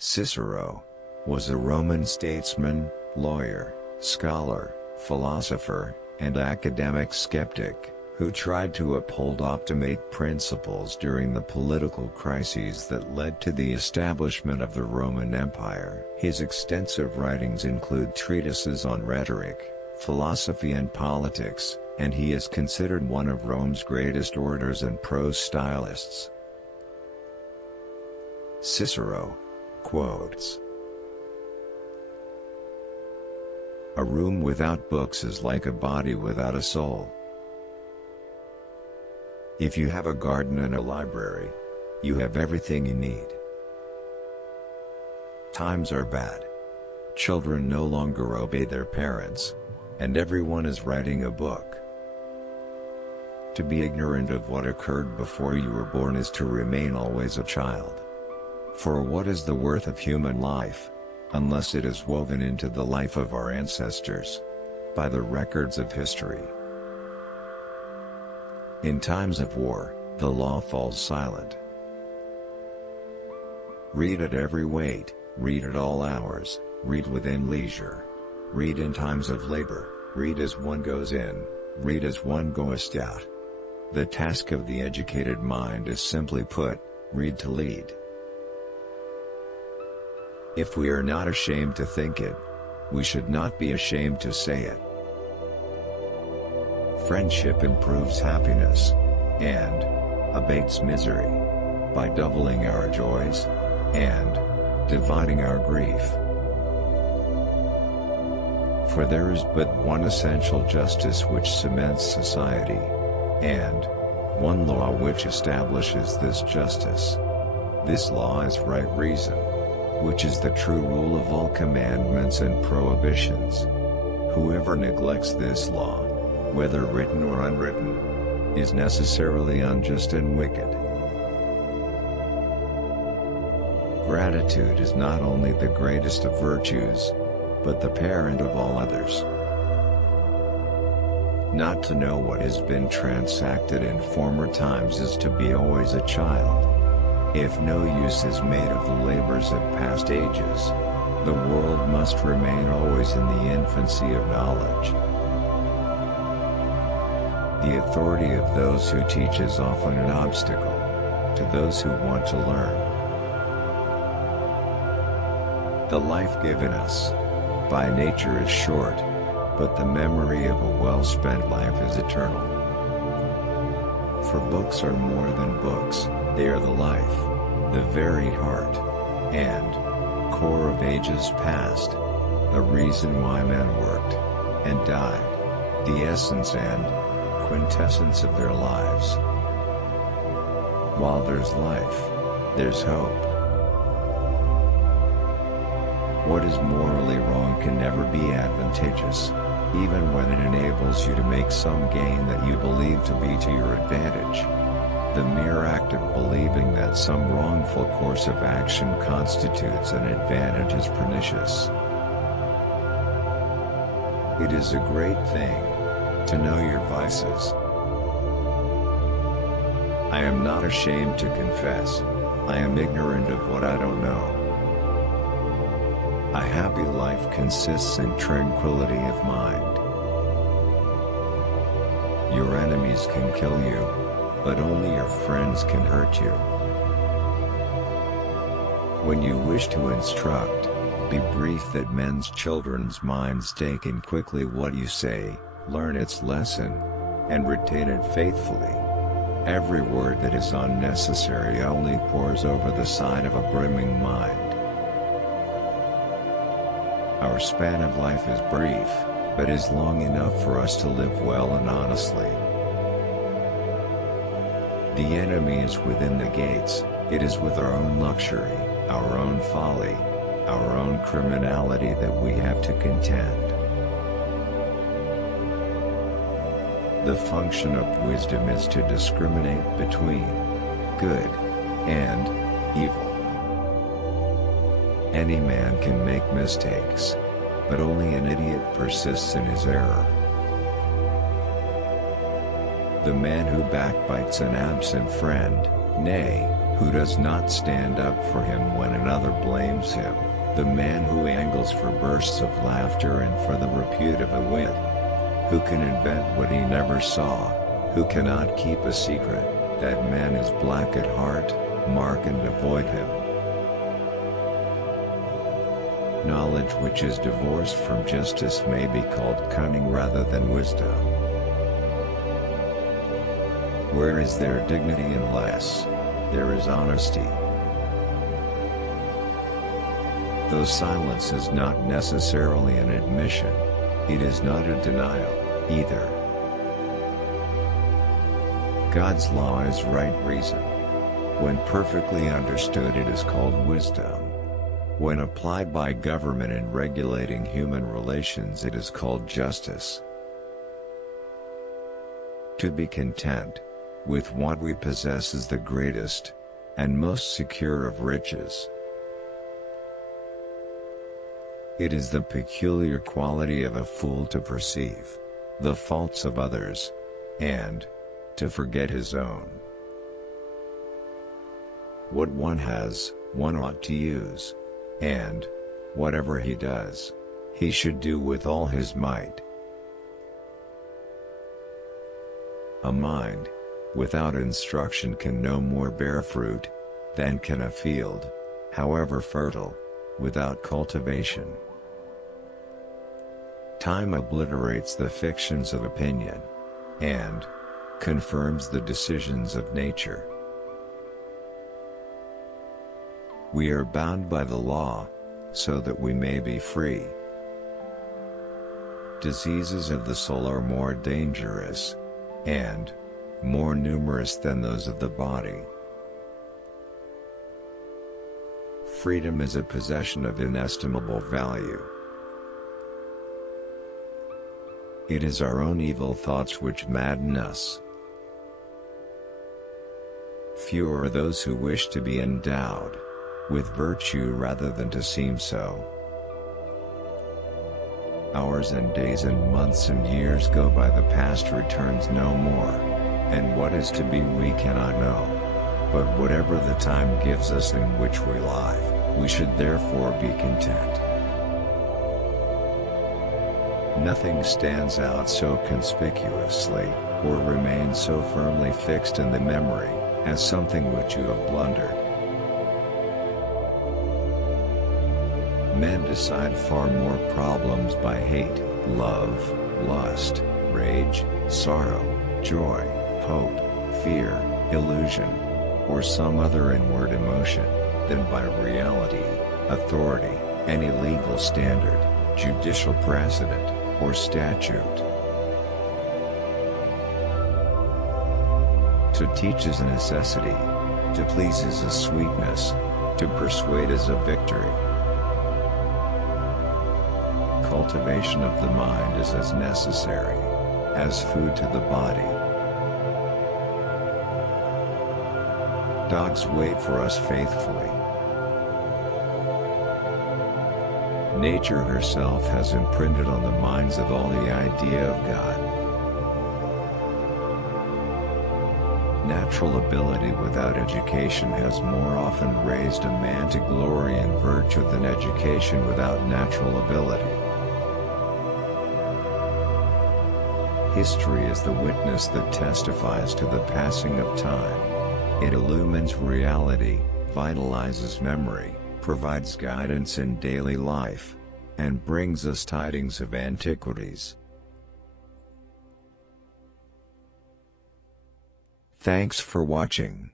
Cicero was a Roman statesman, lawyer, scholar, philosopher, and academic skeptic, who tried to uphold optimate principles during the political crises that led to the establishment of the Roman Empire. His extensive writings include treatises on rhetoric, philosophy and politics, and he is considered one of Rome's greatest orators and prose stylists. Cicero quotes, "A room without books is like a body without a soul. If you have a garden and a library, you have everything you need. Times are bad. Children no longer obey their parents, and everyone is writing a book. To be ignorant of what occurred before you were born is to remain always a child. For what is the worth of human life, unless it is woven into the life of our ancestors, by the records of history? In times of war, the law falls silent. Read at every weight, read at all hours, read within leisure. Read in times of labor, read as one goes in, read as one goeth out. The task of the educated mind is simply put, read to lead. If we are not ashamed to think it, we should not be ashamed to say it. Friendship improves happiness, and abates misery, by doubling our joys, and dividing our grief. For there is but one essential justice which cements society, and one law which establishes this justice. This law is right reason, which is the true rule of all commandments and prohibitions. Whoever neglects this law, whether written or unwritten, is necessarily unjust and wicked. Gratitude is not only the greatest of virtues, but the parent of all others. Not to know what has been transacted in former times is to be always a child. If no use is made of the labors of past ages, the world must remain always in the infancy of knowledge. The authority of those who teach is often an obstacle to those who want to learn. The life given us by nature is short, but the memory of a well-spent life is eternal. For books are more than books, they are the life, the very heart, and core of ages past, the reason why men worked and died, the essence and quintessence of their lives. While there's life, there's hope. What is morally wrong can never be advantageous, even when it enables you to make some gain that you believe to be to your advantage. The mere act of believing that some wrongful course of action constitutes an advantage is pernicious. It is a great thing to know your vices. I am not ashamed to confess, I am ignorant of what I don't know. A happy life consists in tranquility of mind. Your enemies can kill you, but only your friends can hurt you. When you wish to instruct, be brief that men's children's minds take in quickly what you say, learn its lesson, and retain it faithfully. Every word that is unnecessary only pours over the side of a brimming mind. Our span of life is brief, but is long enough for us to live well and honestly. The enemy is within the gates, it is with our own luxury, our own folly, our own criminality that we have to contend. The function of wisdom is to discriminate between good and evil. Any man can make mistakes, but only an idiot persists in his error. The man who backbites an absent friend, nay, who does not stand up for him when another blames him, the man who angles for bursts of laughter and for the repute of a wit, who can invent what he never saw, who cannot keep a secret, that man is black at heart, mark and avoid him. Knowledge which is divorced from justice may be called cunning rather than wisdom. Where is there dignity unless there is honesty? Though silence is not necessarily an admission, it is not a denial, either. God's law is right reason. When perfectly understood, it is called wisdom. When applied by government in regulating human relations, it is called justice. To be content with what we possess is the greatest and most secure of riches. It is the peculiar quality of a fool to perceive the faults of others, and to forget his own. What one has, one ought to use, and whatever he does, he should do with all his might. A mind without instruction can no more bear fruit than can a field, however fertile, without cultivation. Time obliterates the fictions of opinion, and confirms the decisions of nature. We are bound by the law, so that we may be free. Diseases of the soul are more dangerous, and more numerous than those of the body. Freedom is a possession of inestimable value. It is our own evil thoughts which madden us. Few are those who wish to be endowed with virtue rather than to seem so. Hours and days and months and years go by, the past returns no more, and what is to be we cannot know. But whatever the time gives us in which we live, we should therefore be content. Nothing stands out so conspicuously, or remains so firmly fixed in the memory, as something which you have blundered. Men decide far more problems by hate, love, lust, rage, sorrow, joy, hope, fear, illusion, or some other inward emotion, than by reality, authority, any legal standard, judicial precedent, or statute. To teach is a necessity, to please is a sweetness, to persuade is a victory. Cultivation of the mind is as necessary as food to the body. Dogs wait for us faithfully. Nature herself has imprinted on the minds of all the idea of God. Natural ability without education has more often raised a man to glory and virtue than education without natural ability. History is the witness that testifies to the passing of time. It illumines reality, vitalizes memory, provides guidance in daily life, and brings us tidings of antiquities. Thanks for watching.